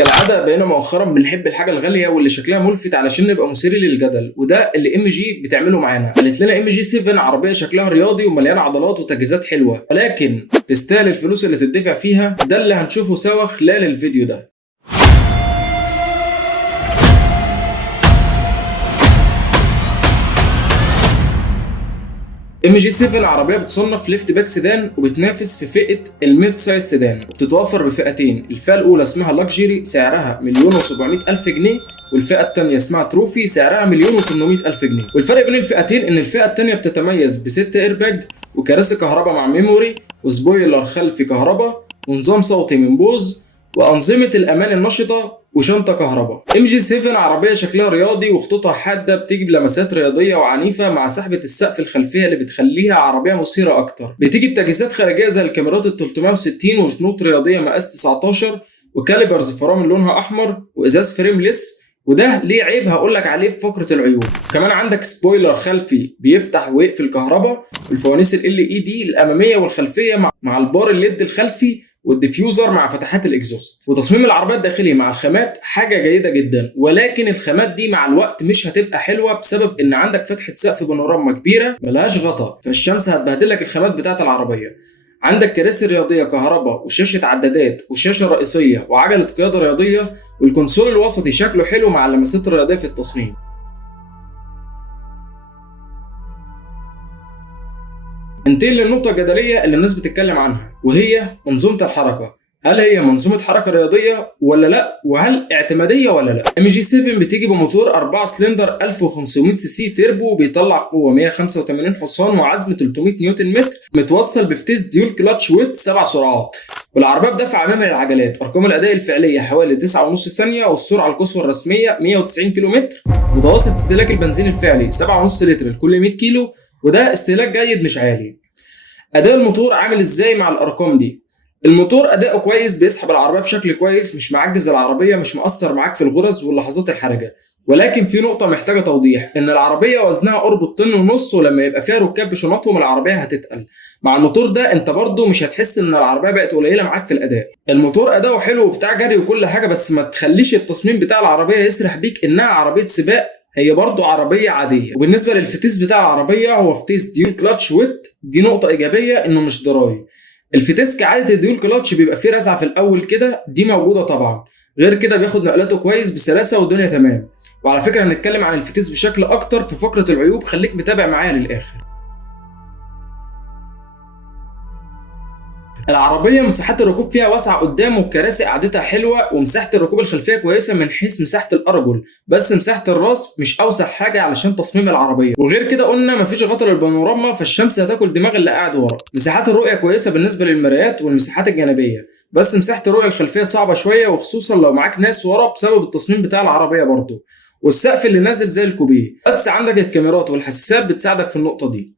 كالعادة بقينا مؤخرا بنحب الحاجة الغالية واللي شكلها ملفت علشان نبقى مثيرين للجدل، وده اللي ام جي بتعمله معانا. قالت لنا ام جي 7 عربية شكلها رياضي ومليانة عضلات وتجهيزات حلوة، ولكن تستاهل الفلوس اللي تدفع فيها؟ ده اللي هنشوفه سوا خلال الفيديو ده. ام جي 7 عربيه بتصنف ليفت باك سيدان وبتنافس في فئه الميد سايز سيدان، وبتتوفر بفئتين. الفئه الاولى اسمها لاكجيري سعرها 1,700,000 جنيه، والفئه الثانيه اسمها تروفي سعرها 1,800,000 جنيه. والفرق بين الفئتين ان الفئه الثانيه بتتميز ب6 ايرباج وكراسي كهرباء مع ميموري وسبويلر خلفي كهرباء ونظام صوتي من بوز وانظمه الامان النشطه وشنطه كهرباء. ام جي 7 عربيه شكلها رياضي وخطوطها حاده، بتيجي بلمسات رياضيه وعنيفه مع سحبه السقف الخلفيه اللي بتخليها عربيه مثيره اكتر. بتيجي بتجهيزات خارجيه زي الكاميرات ال 360 وشنوط رياضيه مقاس 19 وكاليبرز فرامل لونها احمر وازاز فريمليس، وده ليه عيب هقولك عليه في فقره العيوب. كمان عندك سبويلر خلفي بيفتح ويقفل كهرباء، والفوانيس ال LED الاماميه والخلفيه مع البار الليد الخلفي والديفيوزر مع فتحات الاكزوست. وتصميم العربيه الداخلي مع الخامات حاجه جيده جدا، ولكن الخامات دي مع الوقت مش هتبقى حلوه بسبب ان عندك فتحه سقف بانوراما كبيره ملهاش غطا، فالشمس هتبهدلك الخامات بتاعه العربيه. عندك كراسي رياضيه كهرباء وشاشه عدادات وشاشه رئيسيه وعجله قياده رياضيه، والكونسول الوسطي شكله حلو مع اللمسات الرياضيه في التصميم. ننتقل للنقطة الجدلية اللي الناس بتتكلم عنها، وهي منظومة الحركة. هل هي منظومة حركة رياضية ولا لا؟ وهل اعتمادية ولا لا؟ ام جي 7 بتيجي بموتور 4 سلندر 1500 سي سي تيربو بيطلع قوة 185 حصان وعزم 300 نيوتن متر، متوصل بفتيس ديول كلاتش ويت 7 سرعات. والعربية بدفع أمامي للعجلات. أرقام الأداء الفعلية حوالي 9.5 ثانية، والسرعة القصوى الرسمية 190 كيلو متر. متوسط استهلاك البنزين الفعلي 7.5 لتر لكل 100 كيلو، وده استهلاك جيد مش عالي. اداء الموتور عامل ازاي مع الارقام دي؟ الموتور اداؤه كويس، بيسحب العربيه بشكل كويس، مش معجز العربيه، مش مؤثر معاك في الغرز واللحظات الحرجه. ولكن في نقطه محتاجه توضيح، ان العربيه وزنها قرب الطن ونص، ولما يبقى فيها ركاب بشنطهم العربيه هتتقل. مع الموتور ده انت برضو مش هتحس ان العربيه بقت قليله معاك في الاداء. الموتور اداؤه حلو وبتاع جري وكل حاجه، بس ما تخليش التصميم بتاع العربيه يسرح بيك انها عربيه سباق، هي برضو عربية عادية. وبالنسبة للفتيس بتاع العربية هو فتيس ديول كلاتش ويت، دي نقطة إيجابية إنه مش ضراي. الفتيس كعادة الديول كلاتش بيبقى فيه رزعة في الأول كده، دي موجودة طبعا. غير كده بياخد نقلاته كويس بسلاسة والدنيا تمام. وعلى فكرة هنتكلم عن الفتيس بشكل أكتر في فقرة العيوب، خليك متابع معايا للآخر. العربية مساحات الركوب فيها واسعة قدام، والكراسي قعدتها حلوة، ومساحة الركوب الخلفية كويسة من حيث مساحة الأرجل، بس مساحة الراس مش أوسع حاجة علشان تصميم العربية. وغير كده قلنا مفيش غطا للبانوراما، فالشمس هتاكل دماغ اللي قاعد ورا. مساحات الرؤية كويسة بالنسبة للمرايات والمساحات الجانبية، بس مساحة الرؤية الخلفية صعبة شوية، وخصوصا لو معاك ناس ورا بسبب التصميم بتاع العربية برضه، والسقف اللي نازل زي الكوبيه. بس عندك الكاميرات والحساسات بتساعدك في النقطة دي.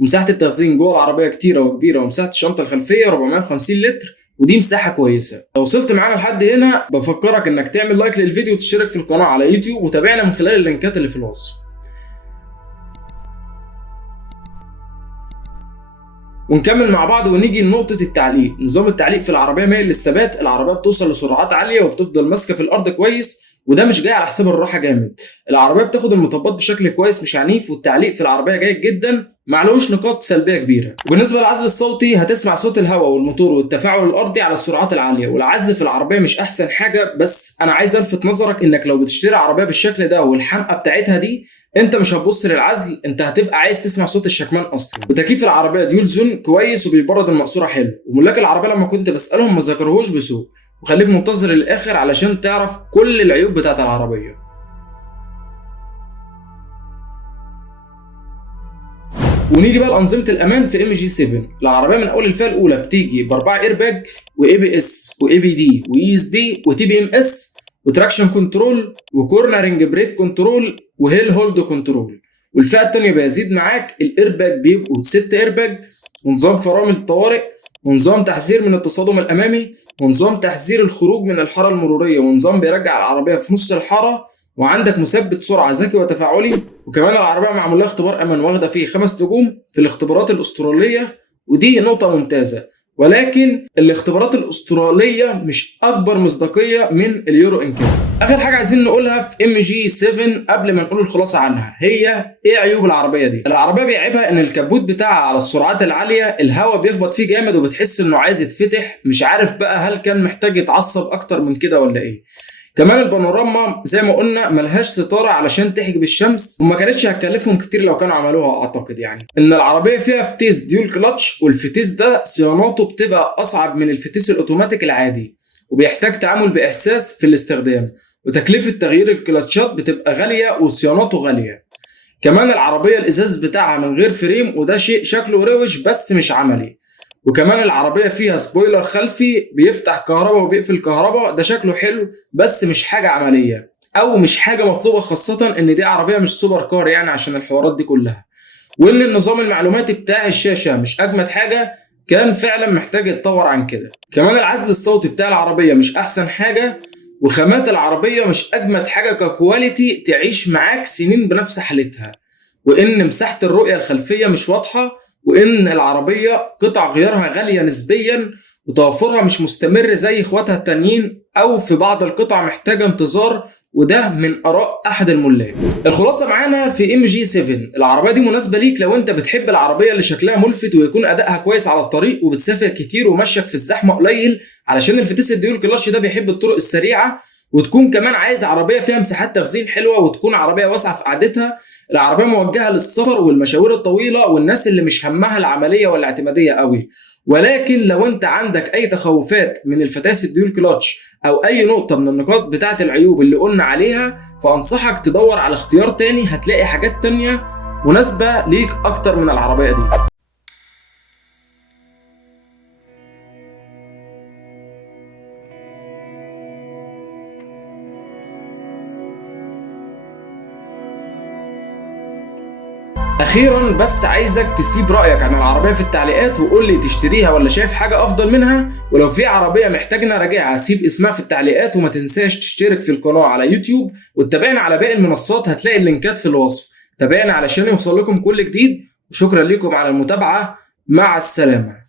ومساحة التخزين جوه العربية كتيرة وكبيرة، ومساحة الشنطة الخلفية 450 لتر، ودي مساحة كويسة. لو وصلت معانا لحد هنا بفكرك انك تعمل لايك للفيديو وتشترك في القناة على يوتيوب، وتابعنا من خلال اللينكات اللي في الوصف. ونكمل مع بعض ونيجي لنقطة التعليق. نظام التعليق في العربية مايل للثبات، العربية بتوصل لسرعات عالية وبتفضل ماسكة في الأرض كويس، وده مش جاي على حساب الراحة جامد. العربية بتاخد المطبات بشكل كويس مش عنيف، والتعليق في العربية جيد جدا، معلوش نقاط سلبية كبيرة. وبالنسبة للعزل الصوتي هتسمع صوت الهواء والموتور والتفاعل الأرضي على السرعات العالية، والعزل في العربية مش أحسن حاجة. بس أنا عايز ألفت نظرك إنك لو بتشتري عربية بالشكل ده والحمقى بتاعتها دي، انت مش هتبص للعزل، انت هتبقى عايز تسمع صوت الشكمان اصلا. وتكييف العربيه ديول زون كويس وبيبرد المقصوره حلو، وملاك العربيه لما كنت بسالهم ما ذكروهوش بسوء. وخليك منتظر للاخر علشان تعرف كل العيوب بتاعت العربيه. ونيجي بقى لانظمه الامان في ام جي 7. العربيه من اول الفئه الاولى بتيجي باربعه ايرباج واي بي اس واي بي دي واي اس بي وتي بي ام اس وتراكشن كنترول وكورنرنج بريك كنترول وهيل هولد كنترول. والفئه الثانيه بيزيد معاك الايرباج بيبقوا 6 ايرباج، ونظام فرامل طوارئ، ونظام تحذير من التصادم الامامي، ونظام تحذير الخروج من الحاره المروريه، ونظام بيرجع العربيه في نص الحاره، وعندك مثبت سرعه ذكي وتفاعلي. وكمان العربيه معمول لها اختبار امان واخده فيه 5 نجوم في الاختبارات الاستراليه، ودي نقطه ممتازه. ولكن الاختبارات الاستراليه مش اكبر مصداقيه من اليورو انكاب. اخر حاجه عايزين نقولها في MG7 قبل ما نقول الخلاصه عنها هي ايه عيوب العربيه دي. العربيه بيعيبها ان الكبوت بتاعها على السرعات العاليه الهواء بيخبط فيه جامد وبتحس انه عايز يتفتح، مش عارف بقى هل كان محتاج يتعصب اكتر من كده ولا ايه. كمان البانوراما زي ما قلنا ملهاش ستاره علشان تحجب الشمس، وما كانتش هتكلفهم كتير لو كانوا عملوها. اعتقد يعني ان العربيه فيها فتيس ديول كلاتش، والفتيس ده صيانته بتبقى اصعب من الفتيس الاوتوماتيك العادي، وبيحتاج تعامل باحساس في الاستخدام، وتكلفه تغيير الكلاتشات بتبقى غاليه وصيانته غاليه. كمان العربيه الازاز بتاعها من غير فريم، وده شيء شكله روش بس مش عملي. وكمان العربية فيها سبويلر خلفي بيفتح كهرباء وبيقفل كهرباء، ده شكله حلو بس مش حاجة عملية او مش حاجة مطلوبة، خاصة ان دي عربية مش سوبر كار يعني عشان الحوارات دي كلها. وان النظام المعلوماتي بتاع الشاشة مش اجمد حاجة، كان فعلا محتاج يتطور عن كده. كمان العزل الصوتي بتاع العربية مش احسن حاجة، وخامات العربية مش اجمد حاجة ككواليتي تعيش معاك سنين بنفس حالتها، وان مساحة الرؤية الخلفية مش واضحة، وان العربية قطع غيارها غالية نسبيا، وتوفرها مش مستمر زي اخواتها التانيين، او في بعض القطع محتاجة انتظار، وده من اراء احد الملاك. الخلاصة معانا في MG7 العربية دي مناسبة ليك لو انت بتحب العربية اللي شكلها ملفت ويكون ادائها كويس على الطريق، وبتسافر كتير ومشيك في الزحمة قليل، علشان الفتيس الديول كلاتش ده بيحب الطرق السريعة، وتكون كمان عايز عربيه فيها مساحات تخزين حلوه، وتكون عربيه واسعه في قعدتها. العربيه موجهه للسفر والمشاوير الطويله والناس اللي مش همها العمليه والاعتماديه قوي. ولكن لو انت عندك اي تخوفات من الفتاس الديول كلاتش او اي نقطه من النقاط بتاعه العيوب اللي قلنا عليها، فانصحك تدور على اختيار تاني، هتلاقي حاجات تانيه مناسبه ليك اكتر من العربيه دي. اخيرا بس عايزك تسيب رايك عن العربيه في التعليقات، وقول لي تشتريها ولا شايف حاجه افضل منها. ولو في عربيه محتاج نراجعها سيب اسمها في التعليقات، وما تنساش تشترك في القناه على يوتيوب، وتتابعنا على باقي المنصات هتلاقي اللينكات في الوصف. تابعنا علشان يوصل لكم كل جديد، وشكرا لكم على المتابعه. مع السلامه.